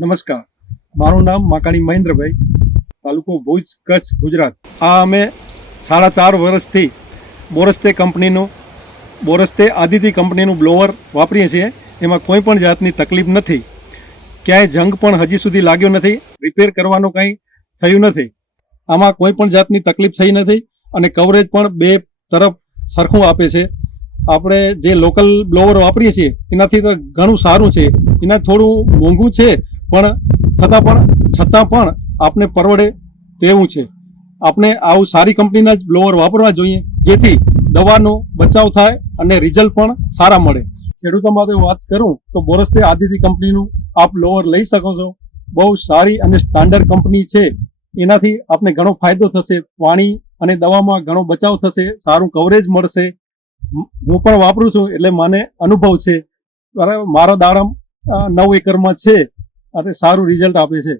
નમસ્કાર, મારું નામ માકાણી મહેન્દ્રભાઈ, તાલુકો ભુજ, કચ્છ, ગુજરાત. આ અમે 4.5 વર્ષથી બોરસ્તે આદિત્ય કંપનીનું બ્લોવર વાપરીએ છીએ. એમાં કોઈ પણ જાતની તકલીફ નથી, ક્યાંય જંગ પણ હજી સુધી લાગ્યો નથી, રિપેર કરવાનું કંઈ થયું નથી. આમાં કોઈ પણ જાતની તકલીફ થઈ નથી અને કવરેજ પણ બે તરફ સરખું આપે છે. આપણે જે લોકલ બ્લોવર વાપરીએ છીએ એનાથી તો ઘણું સારું છે. એના થોડું મોંઘું છે પણ છતાં પણ આપને પરવડે તેવું છે. આપણે આવું સારી કંપનીના જ બ્લોવર વાપરવા જોઈએ, જેથી દવાનો બચાવ થાય અને રિઝલ્ટ પણ સારા મળે. ખેડૂતો માટે વાત કરું તો બોરસ્તે આદિત્ય કંપનીનું આપ બ્લોવર લઈ શકો છો. બહુ સારી અને સ્ટાન્ડર્ડ કંપની છે. એનાથી આપને ઘણો ફાયદો થશે, પાણી અને દવામાં ઘણો બચાવ થશે, સારું કવરેજ મળશે. હું પણ વાપરું છું એટલે મને અનુભવ છે. મારો દાડમ 9 એકરમાં છે અને સારું રિઝલ્ટ આપે છે.